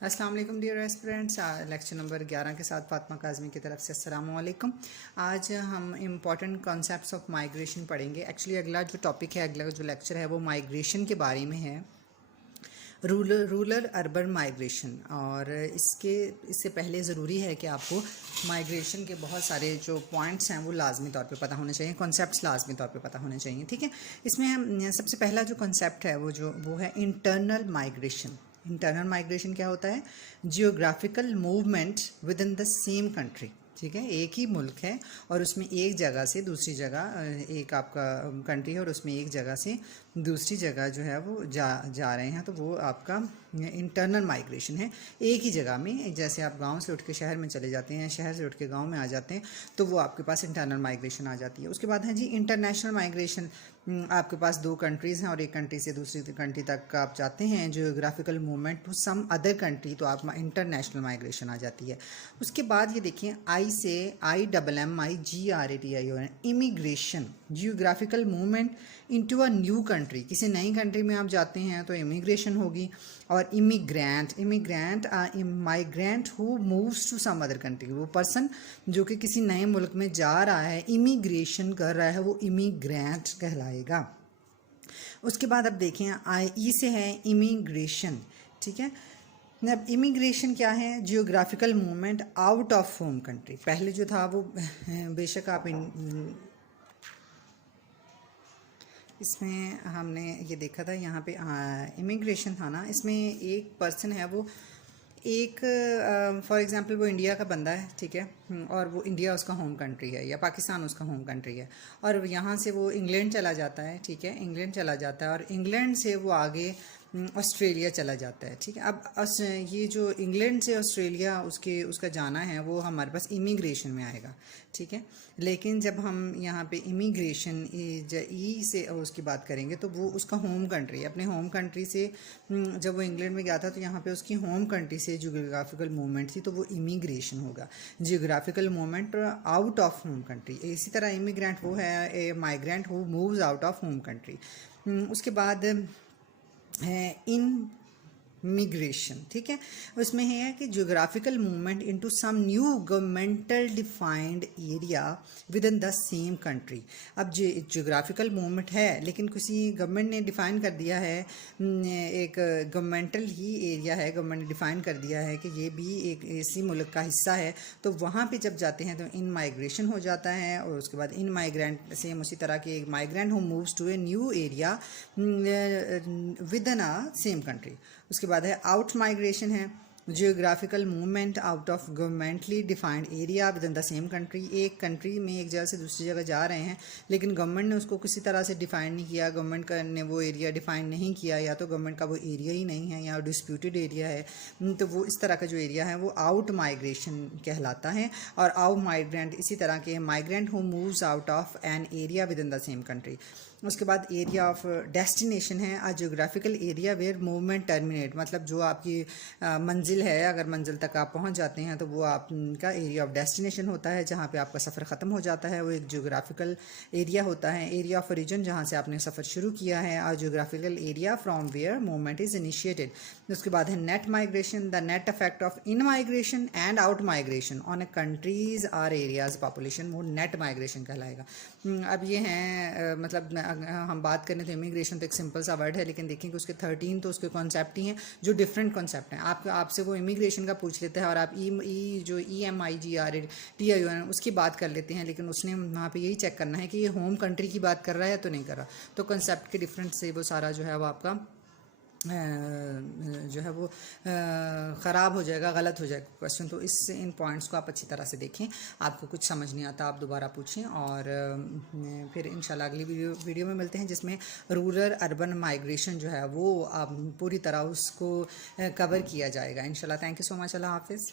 अस्सलाम वालेकुम dear aspirants. Lecture number 11 के साथ फातिमा काज़मी की तरफ से अस्सलाम वालेकुम। आज हम इम्पॉर्टेंट कॉन्सेप्ट्स ऑफ माइग्रेशन पढ़ेंगे। एक्चुअली अगला जो टॉपिक है, अगला जो लेक्चर है वो माइग्रेशन के बारे में है, रूरल अर्बन माइग्रेशन। और इससे पहले ज़रूरी है कि आपको माइग्रेशन के बहुत सारे जो पॉइंट्स हैं वो लाजमी तौर पे पता होने चाहिए, कॉन्सेप्ट्स लाजमी तौर पे पता होने चाहिए। ठीक है, इसमें हम सबसे पहला जो कॉन्सेप्ट है वो है इंटरनल माइग्रेशन। इंटरनल माइग्रेशन क्या होता है? Geographical movement with in the same country. ठीक है, एक ही मुल्क है और उसमें एक जगह से दूसरी जगह, एक आपका कंट्री है और उसमें एक जगह से दूसरी जगह जो है वो जा रहे हैं, तो वो आपका इंटरनल माइग्रेशन है। एक ही जगह में, जैसे आप गांव से उठ के शहर में चले जाते हैं, शहर से उठ के गांव में आ जाते हैं, तो वो आपके पास इंटरनल माइग्रेशन आ जाती है। उसके बाद है जी इंटरनेशनल माइग्रेशन। आपके पास दो कंट्रीज़ हैं और एक कंट्री से दूसरी कंट्री तक आप जाते हैं, geographical movement to some other country, तो आप इंटरनेशनल माइग्रेशन आ जाती है। उसके बाद ये देखिए, आई से IMMIGRATI immigration, geographical movement into a new country. किसी नई कंट्री में आप जाते हैं तो इमिग्रेशन होगी। और immigrant migrant who moves to some other country, वो पर्सन जो कि किसी नए मुल्क में जा रहा है, इमिग्रेशन कर रहा है, वो इमिग्रेंट कहलाएगा। उसके बाद अब देखें, ई से है इमिग्रेशन। ठीक है, अब इमिग्रेशन क्या है? Geographical movement out of home country. पहले जो था वो बेशक आप इसमें हमने ये देखा था, यहाँ पे इमिग्रेशन था ना, इसमें एक पर्सन है, वो एक फॉर एग्ज़ाम्पल वो इंडिया का बंदा है, ठीक है, और वो इंडिया उसका होम कंट्री है या पाकिस्तान उसका होम कंट्री है, और यहाँ से वो इंग्लैंड चला जाता है। ठीक है, इंग्लैंड चला जाता है और इंग्लैंड से वो आगे ऑस्ट्रेलिया चला जाता है। ठीक है, अब ये जो इंग्लैंड से ऑस्ट्रेलिया उसका जाना है, वो हमारे पास इमिग्रेशन में आएगा। ठीक है, लेकिन जब हम यहाँ पे इमिग्रेशन ई से उसकी बात करेंगे तो वो उसका होम कंट्री, अपने होम कंट्री से जब वो इंग्लैंड में गया था तो यहाँ पे उसकी होम कंट्री से जियोग्राफिकल मूवमेंट थी, तो वो इमिग्रेशन होगा, geographical movement out of home country. इसी तरह इमिग्रेंट वो है a migrant who moves out of home country. उसके बाद है इन मिग्रेशन। ठीक है, उसमें है कि geographical movement into some new governmental defined area within the same country. अब जियोग्राफिकल मूवमेंट है लेकिन किसी गवर्नमेंट ने डिफ़ाइन कर दिया है, एक गवर्नमेंटल ही एरिया है, गवर्नमेंट ने डिफ़ाइन कर दिया है कि ये भी एक इसी मुल्क का हिस्सा है, तो वहाँ पे जब जाते हैं तो इन माइग्रेशन हो जाता है। और उसके बाद इन माइग्रेंट सेम उसी तरह के एक migrant who moves to a new area within a same country. उसके बाद है आउट माइग्रेशन है, geographical movement out of governmentally defined area within the same country. एक कंट्री में एक जगह से दूसरी जगह जा रहे हैं लेकिन गवर्नमेंट ने उसको किसी तरह से डिफ़ाइन नहीं किया, गवर्नमेंट ने वो एरिया डिफ़ाइन नहीं किया, या तो गवर्नमेंट का वो एरिया ही नहीं है या डिस्प्यूटेड एरिया है, तो वो इस तरह का जो एरिया है वो आउट माइग्रेशन कहलाता है। और आउट माइग्रेंट इसी तरह के migrant who moves out of an area within the same country. उसके बाद एरिया ऑफ डेस्टिनेशन है, a geographical area where movement terminate, मतलब जो आपकी मंजिल है, अगर मंजिल तक आप पहुंच जाते हैं तो वो आपका एरिया ऑफ डेस्टिनेशन होता है, जहां पे आपका सफ़र ख़त्म हो जाता है, वो एक जियोग्राफिकल एरिया होता है। एरिया ऑफ ओरिजिन, जहां से आपने सफ़र शुरू किया है, a geographical area from where movement is initiated. उसके बाद है net migration, the net effect of in migration and out migration on a country's or area's population, वो नेट माइग्रेशन कहलाएगा। अब ये हैं मतलब हम बात करें तो इमिग्रेशन तो एक सिंपल सा वर्ड है, लेकिन देखें कि उसके 13 तो उसके कॉन्सेप्ट ही हैं जो डिफरेंट कॉन्सेप्ट हैं। आपसे वो इमिग्रेशन का पूछ लेता है और आप जो IMIGRATI उसकी बात कर लेते हैं, लेकिन उसने वहाँ पे यही चेक करना है कि ये होम कंट्री की बात कर रहा है तो नहीं कर रहा, तो कॉन्सेप्ट के डिफरेंस से वो सारा जो है वो आपका जो है वो ख़राब हो जाएगा, गलत हो जाएगा क्वेश्चन। तो इससे इन पॉइंट्स को आप अच्छी तरह से देखें, आपको कुछ समझ नहीं आता आप दोबारा पूछें, और फिर इंशाल्लाह अगली वीडियो में मिलते हैं जिसमें रूरल अर्बन माइग्रेशन जो है वो आप पूरी तरह उसको कवर किया जाएगा इंशाल्लाह। थैंक यू सो मच, अल्लाह हाफिज़।